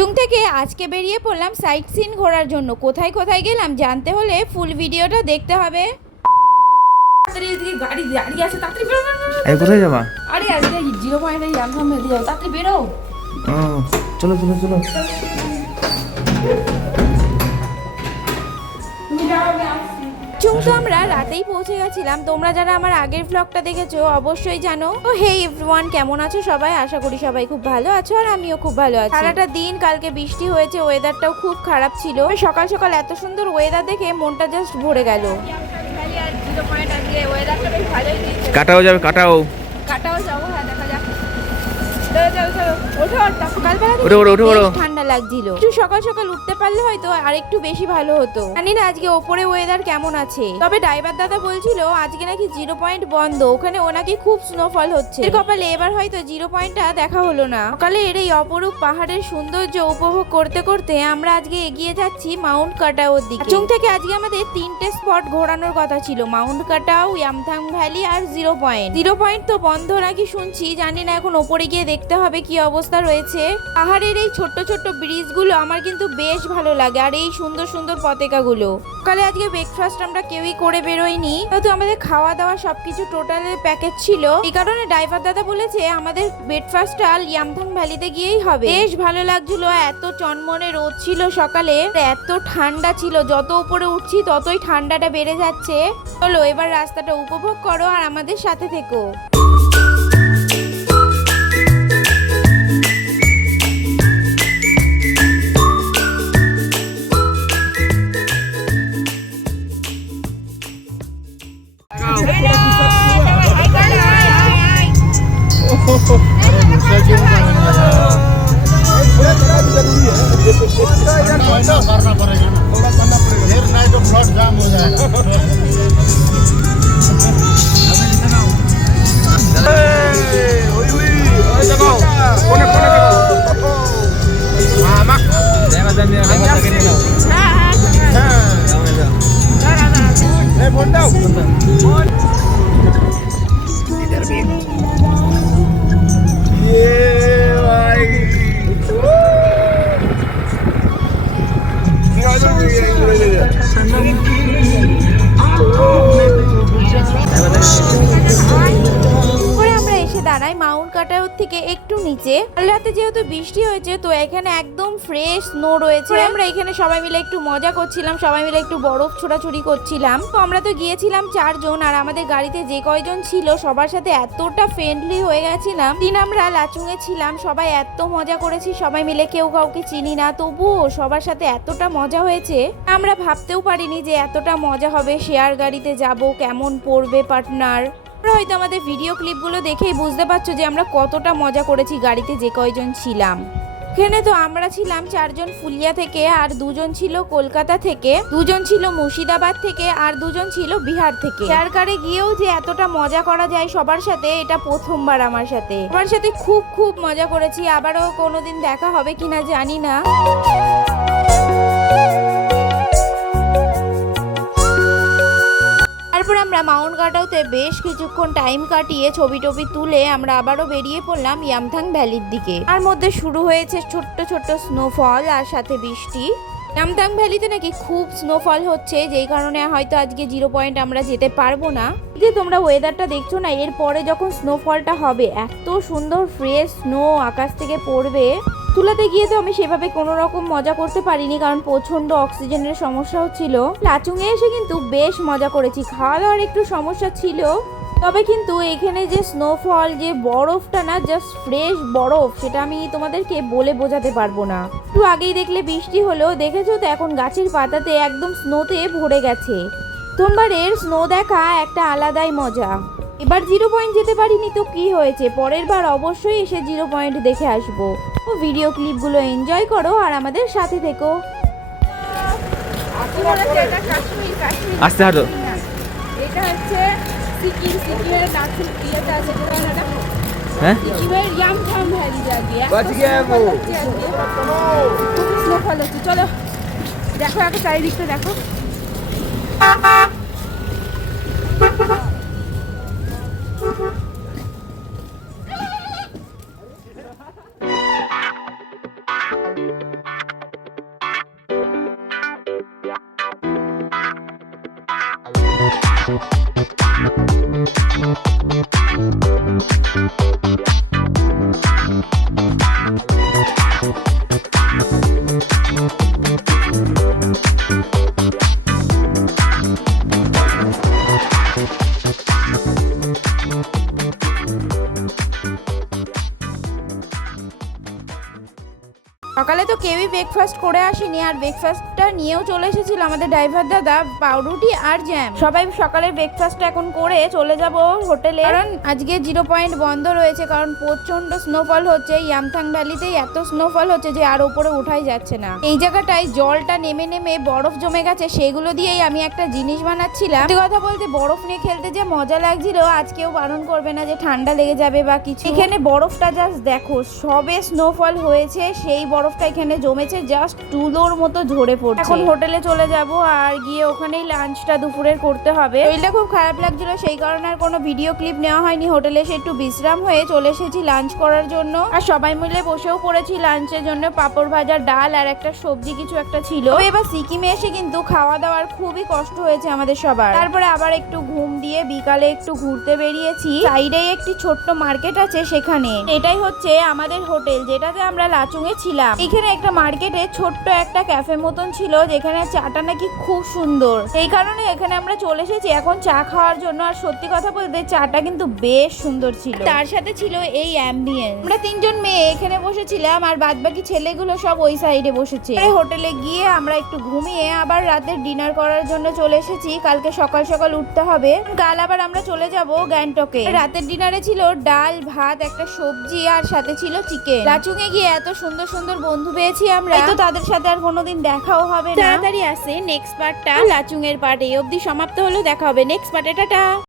লাচুং থেকে আজকে বেরিয়ে পড়লাম সাইট সিন ঘোরার জন্য। কোথায় কোথায় গেলাম জানতে হলে ফুল ভিডিওটা দেখতে হবে। গাড়ি দাঁড়িয়ে আছে, তাড়াতাড়ি বেরো। কোথায় যাবা? আরে আজকে 0 পয়েন্টে ইয়ামথাং ভ্যালি যাও, তাড়াতাড়ি বেরো। চলো চলো চলো। তো আমরা রাতেই পৌঁছে গেছিলাম। তোমরা যারা আমার আগের ব্লগটা দেখেছো অবশ্যই জানো। তো হে এভরিওয়ান, কেমন আছো সবাই? আশা করি সবাই খুব ভালো আছো আর আমিও খুব ভালো আছি। সারাটা দিন কালকে বৃষ্টি হয়েছে, ওয়েদারটাও খুব খারাপ ছিল। সকাল সকাল এত সুন্দর ওয়েদার দেখে মনটা জাস্ট ভরে গেল। কাটাও যাবে, কাটাও যাবো। হ্যাঁ, দেখা যাক। ঠান্ডা লাগছিল, একটু সকাল সকাল উঠতে পারলে হয়তো আর একটু বেশি ভালো হতো। জানি না আজকে ওপরে ওয়েদার কেমন আছে, তবে ড্রাইভার দাদা বলছিল আজকে নাকি 0 পয়েন্ট বন্ধ, ওখানে ও নাকি খুব স্নোফল হচ্ছে। কপালে এবার হয়তো 0 পয়েন্টটা দেখা হলো না। সকালে এর এই অপরূপ পাহাড়ের সৌন্দর্য উপভোগ করতে করতে আমরা আজকে এগিয়ে যাচ্ছি মাউন্ট কাটাওর দিকে। চুং থেকে আজকে আমাদের 3টে স্পট ঘোরানোর কথা ছিল, মাউন্ট কাটাও, ইয়ামথাং ভ্যালি আর 0 পয়েন্ট। 0 পয়েন্ট তো বন্ধ নাকি শুনছি, জানি না, এখন ওপরে গিয়ে দেখতে হবে কি অবস্থা রয়েছে। পাহাড়ের এই ছোট্ট ছোট্ট ব্রিজ গুলো আমার কিন্তু বেশ ভালো লাগে, আর এই সুন্দর সুন্দর পতাকা গুলো। সকালে আজকে ব্রেকফাস্ট আমরা কেউই করে বেরোইনি, তো আমাদের খাওয়া দাওয়া সবকিছু টোটালের প্যাকেজ ছিল। এই কারণে ড্রাইভার দাদা বলেছে আমাদের ব্রেকফাস্টটা ইয়ামথাং ভ্যালিতে গিয়েই হবে। বেশ ভালো লাগছিল, এত চনমনে রোদ ছিল সকালে, এত ঠান্ডা ছিল, যত উপরে উঠছি ততই ঠান্ডাটা বেড়ে যাচ্ছে। চলো এবার রাস্তাটা উপভোগ করো আর আমাদের সাথে থেকো। करना पड़ेगा ना, थोड़ा करना पड़ेगा, फिर नहीं तो फ्लड जाम हो जाएगा। দাঁড়াই মাউন্ট কাটাওর থেকে একটু নিচে। রাতে যেহেতু বৃষ্টি হয়েছে তো এখানে একদম ফ্রেশ স্নো রয়েছে। আমরা এখানে সবাই মিলে একটু মজা করছিলাম, সবাই মিলে একটু বরফ ছোড়াছুড়ি করছিলাম। তো আমরা তো গিয়েছিলাম 4 জন, আর আমাদের গাড়িতে যে কয়জন ছিল সবার সাথে এতটা ফ্রেন্ডলি হয়ে গেছিলাম। দিন আমরা লাচুং এ ছিলাম, সবাই এত মজা করেছি সবাই মিলে, কেউ কাউকে চিনি না, তবুও সবার সাথে এতটা মজা হয়েছে আমরা ভাবতেও পারিনি যে এতটা মজা হবে। শেয়ার গাড়িতে যাব, কেমন পড়বে পার্টনার। হয়তো আমাদের ভিডিও ক্লিপগুলো দেখেই বুঝতে পারছো যে আমরা কতটা মজা করেছি গাড়িতে যে কয়জন ছিলাম। এখানে তো আমরা ছিলাম 4 জন ফুলিয়া থেকে, আর 2 জন ছিল কলকাতা থেকে, 2 জন ছিল মুর্শিদাবাদ থেকে, আর 2 জন ছিল বিহার থেকে। শেয়ার কারে গিয়েও যে এতটা মজা করা যায় সবার সাথে, এটা প্রথমবার আমার সাথে। সবার সাথে খুব খুব মজা করেছি, আবারও কোনোদিন দেখা হবে কিনা জানি না। তারপর আমরা মাউন্ট কাটাওতে বেশ কিছুক্ষণ টাইম কাটিয়ে ছবি টবি তুলে আমরা আবারও বেরিয়ে পড়লাম ইয়ামথাং ভ্যালির দিকে। তার মধ্যে শুরু হয়েছে ছোট্ট ছোট্ট স্নোফল আর সাথে বৃষ্টি। ইয়ামথাং ভ্যালিতে নাকি খুব স্নোফল হচ্ছে, যেই কারণে হয়তো আজকে 0 পয়েন্ট আমরা যেতে পারবো না। যে তোমরা ওয়েদারটা দেখছো না, এর পরে যখন স্নোফলটা হবে এত সুন্দর ফ্রেশ স্নো আকাশ থেকে পড়বে। তুলাতে গিয়ে তো আমি সেভাবে কোনো রকম মজা করতে পারিনি, কারণ প্রচন্ড অক্সিজেনের সমস্যা হচ্ছিল। লাচুংয়ে এসে কিন্তু বেশ মজা করেছি, খাওয়া দাওয়ার একটু সমস্যা ছিল, তবে কিন্তু এখানে যে স্নোফল, যে বরফটা না, জাস্ট ফ্রেশ বরফ, সেটা আমি তোমাদেরকে বলে বোঝাতে পারবো না। একটু আগেই দেখলে বৃষ্টি হলো, দেখেছো তো এখন গাছের পাতাতে একদম স্নোতে ভরে গেছে। প্রথমবারের স্নো দেখা একটা আলাদাই মজা। এবার 0 পয়েন্ট যেতে পারিনি তো কি হয়েছে, পরের বার অবশ্যই এসে 0 পয়েন্ট দেখে আসবো। তো ভিডিও ক্লিপগুলো এনজয় করো আর আমাদের সাথে থেকো। আস্তে হাঁটো। এটা হচ্ছে সিকিমের নাচুর ইয়েটা আছে, হ্যাঁ, সিকিমের ইয়ামথাং ভ্যালি যাবে। স্নোফল হচ্ছে, চলো দেখো একটা চারিদিকটা দেখো। সকালে তো কেউই ব্রেকফাস্ট করে আসেনি, আর ব্রেকফাস্টটা নিয়েও চলে এসেছিল আমাদের ড্রাইভার দাদা, পাউরুটি আর জ্যাম। সবাই সকালের ব্রেকফাস্ট এখন করে চলে যাব হোটেলে, কারণ আজকে 0 পয়েন্ট বন্ধ রয়েছে, কারণ প্রচন্ড স্নোফল হচ্ছে। ইয়ামথাং ভ্যালিতেই এত স্নোফল হচ্ছে যে আর উপরে উঠাই যাচ্ছে না। এই জায়গাটায় জলটা নেমে নেমে বরফ জমে গেছে, সেগুলো দিয়েই আমি একটা জিনিস বানাচ্ছিলাম। সত্যি কথা বলতে বরফ নিয়ে খেলতে যে মজা লাগছিল, আজকেও বারণ করবে না যে ঠান্ডা লেগে যাবে বা কিছু। এখানে বরফটা জাস্ট দেখো, সবে স্নোফল হয়েছে, সেই বরফটা এখানে জমেছে, জাস্ট তুলোর মতো ঝরে পড়ছে। এখন হোটেলে চলে যাব আর গিয়ে ওখানেই লাঞ্চটা দুপুরের করতে হবে। শরীরটা খুব খারাপ লাগছিল, সেই কারণে আর কোনো ভিডিও ক্লিপ নেওয়া হয়নি। হোটেলে এসে একটু বিশ্রাম হয়ে চলে এসেছি লাঞ্চ করার জন্য, আর সবাই মিলে বসেও পড়েছি লাঞ্চের জন্য। পাঁপড় ভাজা, ডাল আর একটা সবজি কিছু একটা ছিল। এবার সিকিমে এসে কিন্তু খাওয়া দাওয়ার খুবই কষ্ট হয়েছে আমাদের সবার। তারপরে আবার একটু ঘুম দিয়ে বিকালে একটু ঘুরতে বেরিয়েছি। সাইডেই একটি ছোট্ট মার্কেট আছে, সেখানে এটাই হচ্ছে আমাদের হোটেল, যেটাতে আমরা লাচুং এ ছিলাম। এখানে একটা মার্কেটে ছোট্ট একটা ক্যাফে মতন ছিল, যেখানে চাটা নাকি খুব সুন্দর, এই কারণে এখানে আমরা চলে এসেছি এখন চা খাওয়ার জন্য। আর সত্যি কথা বলতে চাটা কিন্তু বেশ সুন্দর ছিল, তার সাথে ছিল এই অ্যাম্বিয়েন্স। আমরা 3 জন মেয়ে এখানে বসেছিলাম, আর বাদবাকি ছেলেগুলো সব ওই সাইডে বসেছে। হোটেলে গিয়ে আমরা একটু ঘুমিয়ে আবার রাতের ডিনার করার জন্য চলে এসেছি। কালকে সকাল সকাল উঠতে হবে, কাল আবার আমরা চলে যাব গ্যাংটকে। রাতের ডিনারে ছিল ডাল ভাত, একটা সবজি, আর সাথে ছিল চিকেন। লাচুং এ গিয়ে এত সুন্দর সুন্দর বন্ধু পেয়েছি আমরা, তো তাদের সাথে আর কোনোদিন দেখাও হবে না। তাড়াতাড়ি আসে নেক্সট পার্টটা, লাচুং এর পার্ট এই অবধি সমাপ্ত হলো। দেখা হবে নেক্সট পার্টে, টাটা।